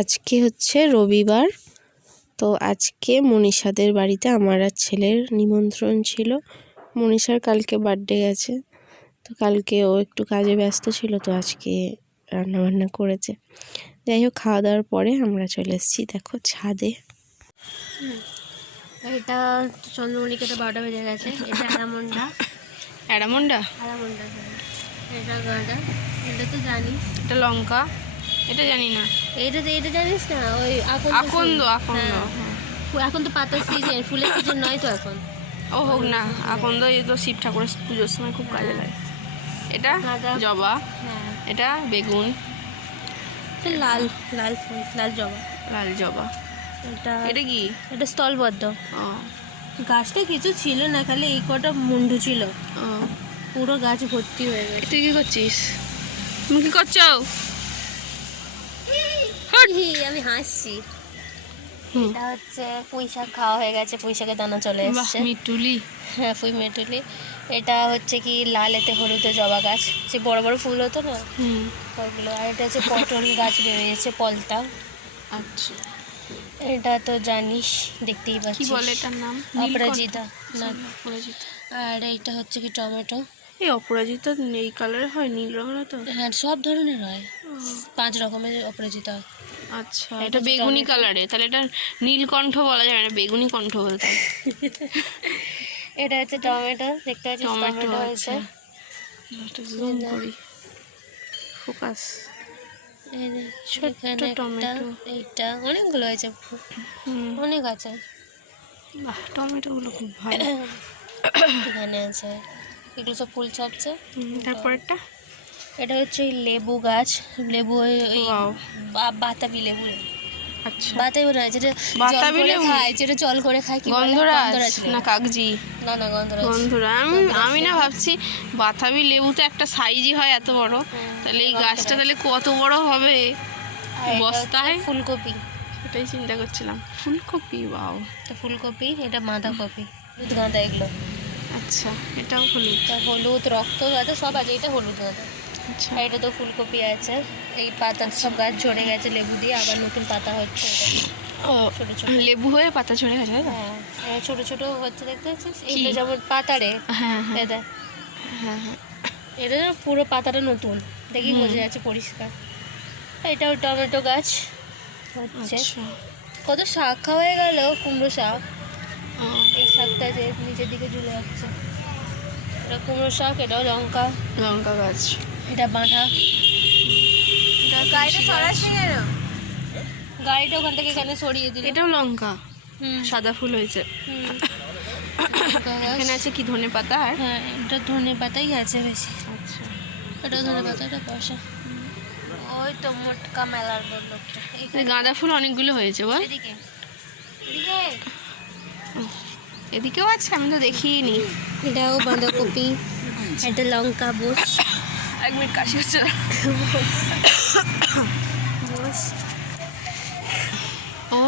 আজকে হচ্ছে রবিবার, তো আজকে মনীষাদের বাড়িতে আমার আর ছেলের নিমন্ত্রণ ছিল। মনীষার কালকে বার্থডে গেছে, তো কালকে ও একটু কাজে ব্যস্ত ছিল, তো আজকে রান্নাবান্না করেছে। যাই হোক, খাওয়া দাওয়ার পরে আমরা চলে এসেছি দেখো ছাদে। এটা চন্দ্রমল্লিকাটা 12টা বেজে গেছে। এটা অ্যারামন্ডা। এটা গাঁদা, এটা তো জানি। এটা লঙ্কা, এটা জানি না। এটা জানিস না? ওই আকন্দ। এখন তো পাতার সিজন, ফুলের সিজন নয় তো এখন। ও হোক না, আকন্দ এই তো শিব ঠাকুরের পুজোর সময় খুব কাজে লাগে। এটা জবা, এটা বেগুন, লাল লাল ফুল, লাল জবা। এটা কি? এটা স্থলবদ্ধ। গাছটা কিছু ছিল না, খালি এই কটা মুন্ডু ছিল, পুরো গাছ ভর্তি হয়ে গেছে। তুই কি করছিস? তুমি কি করছো? আমি হাসছি। এটা হচ্ছে পুঁই শাক খাওয়া হয়ে গেছে, পুঁই শাকের দানা চলে এসছে। মিটুলি, হ্যাঁ পুঁই মেটুলি। এটা হচ্ছে কি লালেতে হলুদে জবা গাছ, যে বড় বড় ফুল হতো না ওইগুলো। আর এটা হচ্ছে পটল গাছ বেরিয়েছে, পলতা। আচ্ছা, এটা তো জানিস, দেখতেই পাচ্ছিস। কি বলে এটার নাম? অপরাজিতা না, অপরাজিতা। আর এইটা হচ্ছে কি টমেটো। এই অপরাজিতা এই কালারের হয়, নীল রঙের তো? হ্যাঁ, সব ধরনের হয়, 5 রকমের অপরাজিতা। আচ্ছা, এটা বেগুনি কালারে, তাহলে এটা নীলকণ্ঠ বলা যায় না, বেগুনি কণ্ঠ বলতে। এটা হচ্ছে টমেটো, দেখতে পাচ্ছিস টমেটো হয়েছে। জুম করি, ফোকাস। ছোট্ট টমেটো, এইটা অনেকগুলো হয়েছে, অনেক আছে। বাহ, টমেটোগুলো খুব ভালো। এখানে আছে, এগুলো সব ফুল ছাড়ছে। তারপরটা এটা হচ্ছে লেবু গাছ, লেবু ওই বাতাবি লেবু। আচ্ছা, বাতাবি না, যেটা বাতাবি লেবু খায়, যেটা জল করে খায়, কি গন্ধরাজ না কাগজি? না না, গন্ধরাজ। আমি না ভাবছি বাতাবি লেবু তো একটা সাইজই হয় এত বড়, তাহলে এই গাছটা তাহলে কত বড় হবে বস্তায়? ফুলকপি, সেটাই চিন্তা করছিলাম। ফুলকপি, বাও। এটা ফুলকপি, এটা বাঁধাকপি, হলুদ গাঁদা এগুলো। আচ্ছা, এটাও হলুদ। হলুদ রক্ত গাঁদা সব আছে, এটা হলুদ গাঁদা। আচ্ছা, এটা তো ফুলকপি আছে। এই পাতা সব গাছ ঝরে গেছে লেবু দিয়ে, আবার নতুন পাতা হচ্ছে। ছোট ছোট লেবু হয়ে পাতা ঝরে গেছে। হ্যাঁ, ছোট ছোট হচ্ছে, দেখতে পাচ্ছিস? এইটা যেমন পাতারে, হ্যাঁ এটা হ্যাঁ হ্যাঁ, এটা পুরো পাতাটা নতুন, দেখি বোঝা যাচ্ছে পরিষ্কার। এটাও টমেটো গাছ হচ্ছে। কত শাক খাওয়া হয়ে গেল, কুমড়ো শাক। এই শাকটা যে নিচের দিকে ঝুলে যাচ্ছে, এটা কুমড়ো শাক। এটাও লঙ্কা গাছ। এটা বাঁধা। গাড়িটা সরাসরি কেন? গাড়িটা ওখান থেকে এখানে সরিয়ে দিল। এটাও লঙ্কা, সাদা ফুল হয়েছে। এখানে আছে কি ধনে পাতা? আর হ্যাঁ, এটা ধনে পাতাই আছে বেশি। আচ্ছা, এটা ধনে পাতা, এটা পয়সা। ওই তো মোটকা মেলার লোকটা। গাঁদা ফুল অনেকগুলো হয়েছে বল। এদিকে এদিকেও আছে, আমি তো দেখিনি। এটাও বাঁধাকপি, এটা লঙ্কা বোস। 1 মিনিট, কাশি হচ্ছে। ও,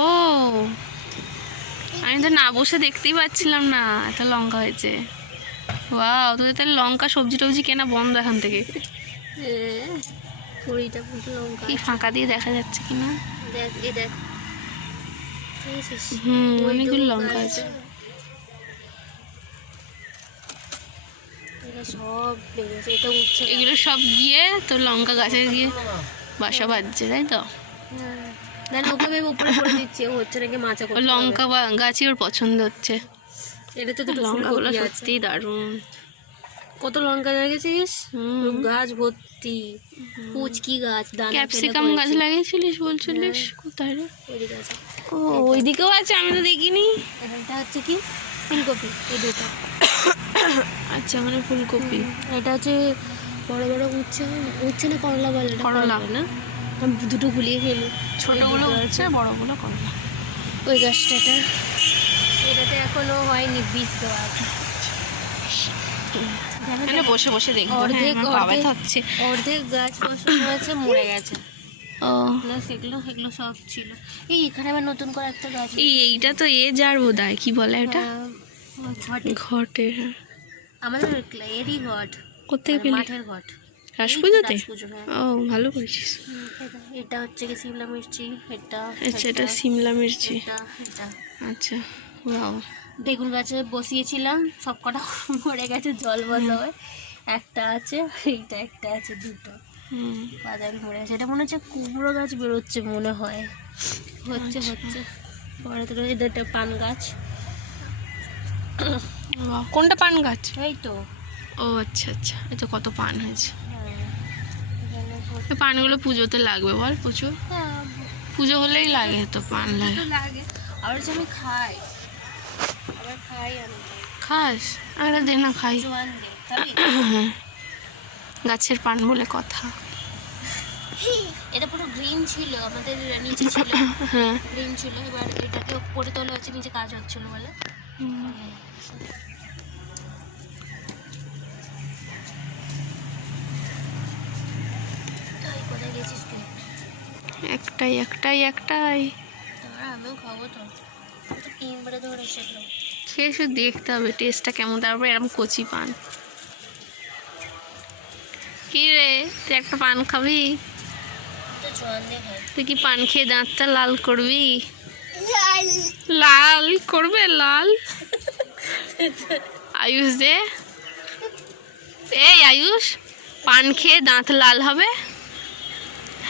আমি তো না বসে দেখতেই পাচ্ছিলাম না, এত লঙ্কা হয়েছে। ওয়াও, তোদের তাহলে লঙ্কা সবজি টবজি কেনা বন্ধ এখন থেকে? কুড়িটা লঙ্কা কি ফাঁকা দিয়ে দেখা যাচ্ছে কিনা? দেখ, এই দেখ, অনেকগুলো লঙ্কা আছে। সব লেগেছে, এটা উঠছে। এগুলো সব গিয়ে তোর লঙ্কা গাছে গিয়ে বাসা বাঁধছে, তাই তো? না না, ওকে আমি উপরে করে দিচ্ছি, ও হচ্ছে নাকি মাচা করতে হবে। লঙ্কা গাছই ওর পছন্দ হচ্ছে। এটা তো লঙ্কাগুলো সত্যিই দারুণ। কত লঙ্কা লাগিয়েছিস, গাছ ভর্তি, পুচকি গাছ। ক্যাপসিকাম গাছ লাগিয়েছিলিস বলছিলিস? কোথায় রে? ওইদিকে আছে। ও, ওইদিকেও আছে, আমি তো দেখিনি। এটা হচ্ছে কি ফুলকপি, এই দুটো। আচ্ছা, মানে ফুলকপি। এটা হচ্ছে বড় বড় উচ্ছে না করলা বলে? করলা না, আমি দুটো গুলিয়ে ফেলি। ছোটগুলো হচ্ছে, বড়গুলো করলা। ওই গাছটা, এটাতে এখনো হয়নি, বীজ দেওয়া আছে। এখানে বসে বসে দেখবো। অর্ধেক গাছ বসানো হয়েছে, মরে গেছে। ও, সেগুলো সব ছিল। এখানে আবার নতুন করে একটা গাছ। এইটা তো যার বোধহয়, কি বলে এটা? ঘটে। আমাদের এরই ঘট, কোথায় পেলি? মাঠের ঘট। রাস পুজোতে? রাস পুজো, হ্যাঁ। ও ভালো করেছিস। এটা হচ্ছে কি সিমলা মির্চি, এটা আচ্ছা, এটা সিমলা মির্চি। এটা এটা আচ্ছা, বাহ। বেগুন গাছে বসিয়েছিলাম, সব কটা মরে গেছে, জল বসাবে। একটা আছে, এইটা একটা আছে, দুটো বাজারে মরে গেছে। এটা মনে হচ্ছে কুমড়ো গাছ বেরোচ্ছে মনে হয়, হচ্ছে হচ্ছে পরে তো এটা একটা পান গাছ। বাহ, কোনটা পান গাছ? এই তো ও আচ্ছা আচ্ছা, এই তো কত পান হয়েছে। হ্যাঁ, এখানে এই পানগুলো পুজোতে লাগবে বল, প্রচুর হ্যাঁ, পুজো হলেই লাগে তো পান লাগে। লাগে। আবার হচ্ছে আমি খাই, আবার খাই আমি। খাস? আরে দে না, খাই। জোয়ান দে, খাবি? গাছের পান বলে কথা। এটা পুরো গ্রিন ছিল, আমাদের নিচে ছিল হ্যাঁ। গ্রিন ছিল, এবার এটাকে উপরে তোলা হচ্ছে, নিচে কাজ হচ্ছিল বলে। তাই কোথায় গেছিস তুই? একটাই একটাই একটাই আমিও খাবো তো, আমি তো 3 বারে ধরে শিখলাম। খেয়ে শুধু দেখতে হবে টেস্টটা কেমন, তারপরে এরকম কচি পান। কি রে, তুই একটা পান খাবি? তো জোয়ান দিয়ে খাই। তুই কি পান খেয়ে দাঁতটা লাল করবি? লাল করবে? লাল আয়ুষ দে, এই আয়ুষ, পান খেয়ে দাঁত লাল হবে?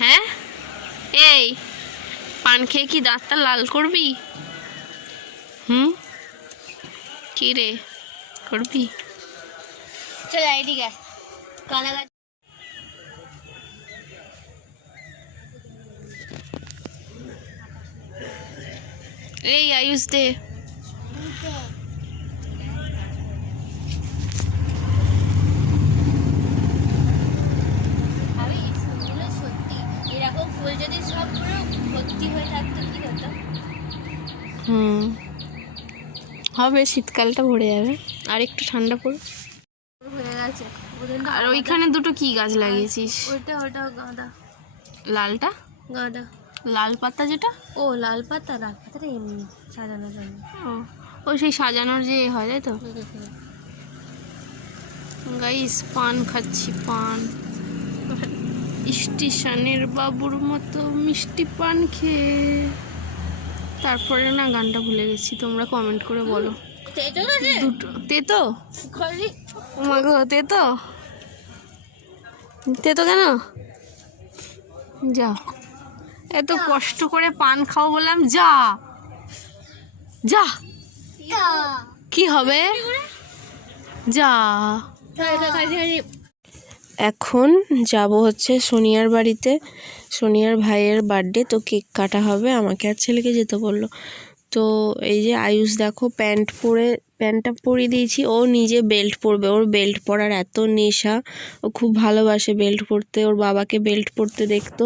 হ্যাঁ, এই পান খেয়ে কি দাঁতটা লাল করবি? কি রে, করবি? চল এইদিকে কালা গাছ। এই আয়ুষ দে। ভাবি ফুলগুলো সত্যি, এরকম ফুল যদি সব পুরো ভর্তি হয়ে থাকতো কি হতো? হবে, শীতকালটা ভরে যাবে, আর একটু ঠান্ডা পড়ুক। হয়ে গেছে। আর ওইখানে দুটো কি গাছ লাগিয়েছিস? ওইটা ওটা গাঁদা। লালটা? গাঁদা। লাল পাতা যেটা? ও লাল পাতা, লাল পাতাটা এমনি সাজানোর জন্য। ও সেই সাজানোর যে হয়, তাই তো? গাইস, পান খাচ্ছি, পান। স্টেশনের বাবুর মতো মিষ্টি পান খেয়ে। তারপরে না গানটা ভুলে গেছি, তোমরা কমেন্ট করে বলো। দুটো তেতো? মাগো তেতো? তেতো কেন? যা, এত কষ্ট করে পান খাও বললাম, যা যা, কি হবে, যা। এখন যাব হচ্ছে সোনিয়ার বাড়িতে, সোনিয়ার ভাইয়ের বার্থডে, তো কেক কাটা হবে, আমাকে আর ছেলেকে যেতে বললো। তো এই যে আয়ুষ দেখো প্যান্টটা পরিয়ে দিয়েছি, ও নিজে বেল্ট পরবে, ওর বেল্ট পরার এত নেশা, ও খুব ভালোবাসে বেল্ট পরতে, ওর বাবাকে বেল্ট পরতে দেখতো,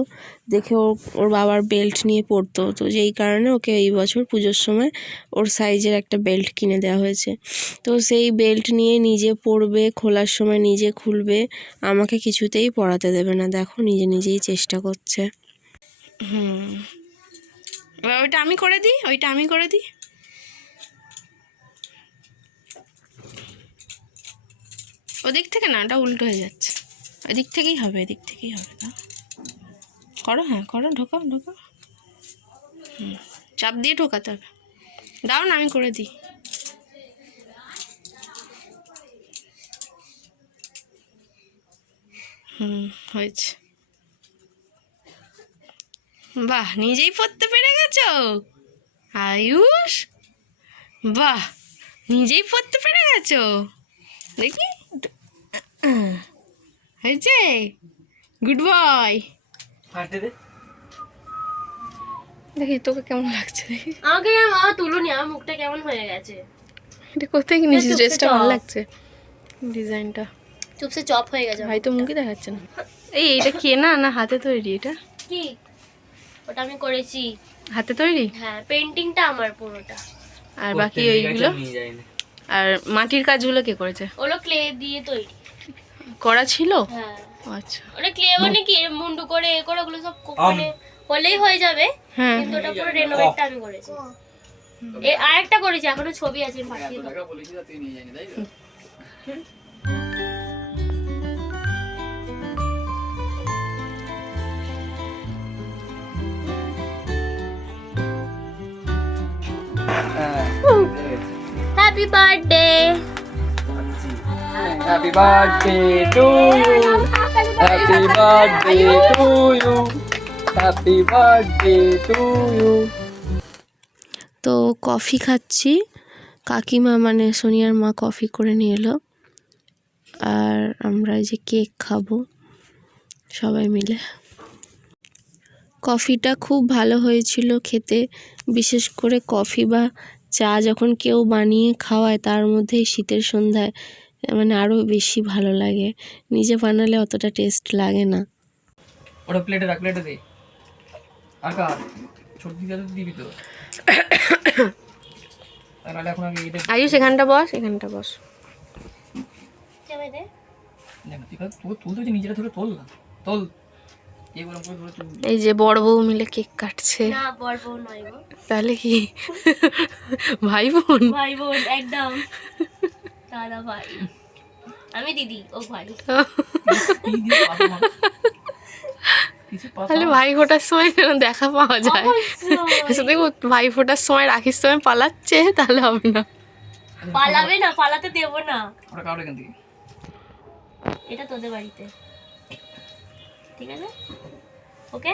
দেখে ওর বাবার বেল্ট নিয়ে পরতো, তো যেই কারণে ওকে এই বছর পুজোর সময় ওর সাইজের একটা বেল্ট কিনে দেওয়া হয়েছে। তো সেই বেল্ট নিয়ে নিজে পরবে, খোলার সময় নিজে খুলবে, আমাকে কিছুতেই পরাতে দেবে না, দেখো নিজে নিজেই চেষ্টা করছে। ওইটা আমি করে দিই, ওইটা আমি করে দিই। ওদিক থেকে না, ওটা উল্টো হয়ে যাচ্ছে, এদিক থেকেই হবে, এদিক থেকেই হবে। দাও করো, হ্যাঁ করো, ঢোকাও ঢোকাও। চাপ দিয়ে ঢোকাতে হবে, দাও না আমি করে দিই। হয়েছে। বাহ, নিজেই পড়তে পেরে গেছো আয়ুষ, বাহ, নিজেই পড়তে পেরে গেছো, দেখি হয়েছে, গুড বয়। দেখি তোকে কেমন লাগছে, দেখি। আমাকে মা তুলুনি, আমার মুখটা কেমন হয়ে গেছে। এটা কোথায় কিনেছিস? ড্রেসটা ভালো লাগছে, ডিজাইনটা চুপসে চপ হয়ে গেছে। ভাই তো মুখে দেখাচ্ছে না। এইটা কেনা না হাতে তৈরি? এটা কি? ওটা আমি করেছি, হাতে তৈরি? হ্যাঁ, পেন্টিংটা আমার পুরোটা। আর বাকি ওইগুলো, আর মাটির কাজগুলো কে করেছে? ওগুলো ক্লে দিয়ে তৈরি করা ছিল? হ্যাঁ। আচ্ছা, ওটা ক্লে মানে কি মুন্ডু করে এ করে ওগুলো সব মানে হলেই হয়ে যাবে, হ্যাঁ। কিন্তু ওটা পুরো রেনোভেটটা আমি করেছি। আরেকটা করেছি, এখনো ছবি আছে, পাঠিয়ে দেব। Happy birthday. Happy birthday to you, happy birthday to you, happy birthday to you. তো কফি খাচ্ছি, কাকিমা মানে সোনিয়ার মা কফি করে নিয়ে এলো, আর আমরা এই যে কেক খাবো সবাই মিলে। কফিটা খুব ভালো হয়েছিল খেতে, বিশেষ করে কফি বা চা যখন কেউ বানিয়ে খাওয়ায় তার মধ্যে এই শীতের সন্ধ্যায় মানে আরও বেশি ভালো লাগে, নিজে বানালে অতটা টেস্ট লাগে না। ওটা প্লেটে রাখ, প্লেটে দে। আর কার ছোট দিদা তো দিবি তো। তাহলে এখন আগে এটা আয়ুষ এখানটা বস, এখানটা বস। যাবে দে। দেখ তুই তুলতে হচ্ছে, নিজেরা ধরে তোল না, তোল এই গরম করে ধরে তুল। এই যে বড় বউ মিলে কেক কাটছে। না বড় বউ নয় গো, তাহলে কি ভাই বোন? ভাই বোন একদম, দাদা ভাই, আমি দিদি, ও ভাই। কি দিয়ে পাতা মার, কিছু পাতা তাহলে ভাই ফোটার সময় যেন দেখা পাওয়া যায়। আচ্ছা দেখো, ভাই ফোটার সময় রাখির সময় পালাচ্ছে, তাহলে হবে না। পালাবে না, পালাতে দেবো না। ওটা কাউরে এখান থেকে। এটা তোদের বাড়িতে, ঠিক আছে? ওকে,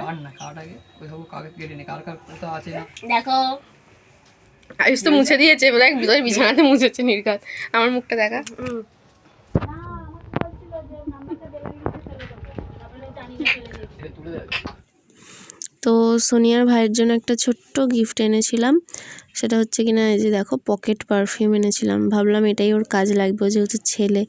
কার না কারটাকে ওই সব কাকে কেটে নে, কার কার কোথা আছে না। দেখো আয়ুষ তো মুছে দিয়েছে, দেখ তোর বিছানাতে মুছেছে নির্ঘাত। আমার মুখটা দেখা। এটা তুলে দেয়। তো সোনিয়ার ভাইয়ের জন্য একটা ছোট্ট গিফট এনেছিলাম, সেটা হচ্ছে কিনা এই যে দেখো পকেট পারফিউম এনেছিলাম, ভাবলাম এটাই ওর কাজ লাগবে যেহেতু ছেলে।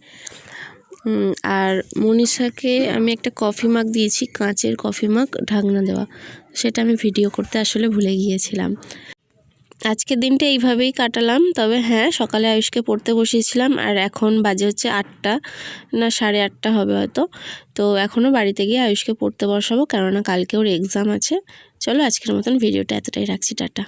আর মনীষাকে আমি একটা কফি মাগ দিয়েছি, কাঁচের কফি মাগ, ঢাকনা দেওয়া, সেটা আমি ভিডিও করতে আসলে ভুলে গিয়েছিলাম। আজকের দিনটা এইভাবেই কাটালাম। তবে হ্যাঁ, সকালে আয়ুষকে পড়তে বসিয়েছিলাম, আর এখন বাজে হচ্ছে 8টা না 8:30 হবে হয়তো। তো এখনও বাড়িতে গিয়ে আয়ুষকে পড়তে বসাবো, কেননা কালকে ওর এক্সাম আছে। চলো আজকের মতন ভিডিওটা এতটাই রাখছি, টাটা।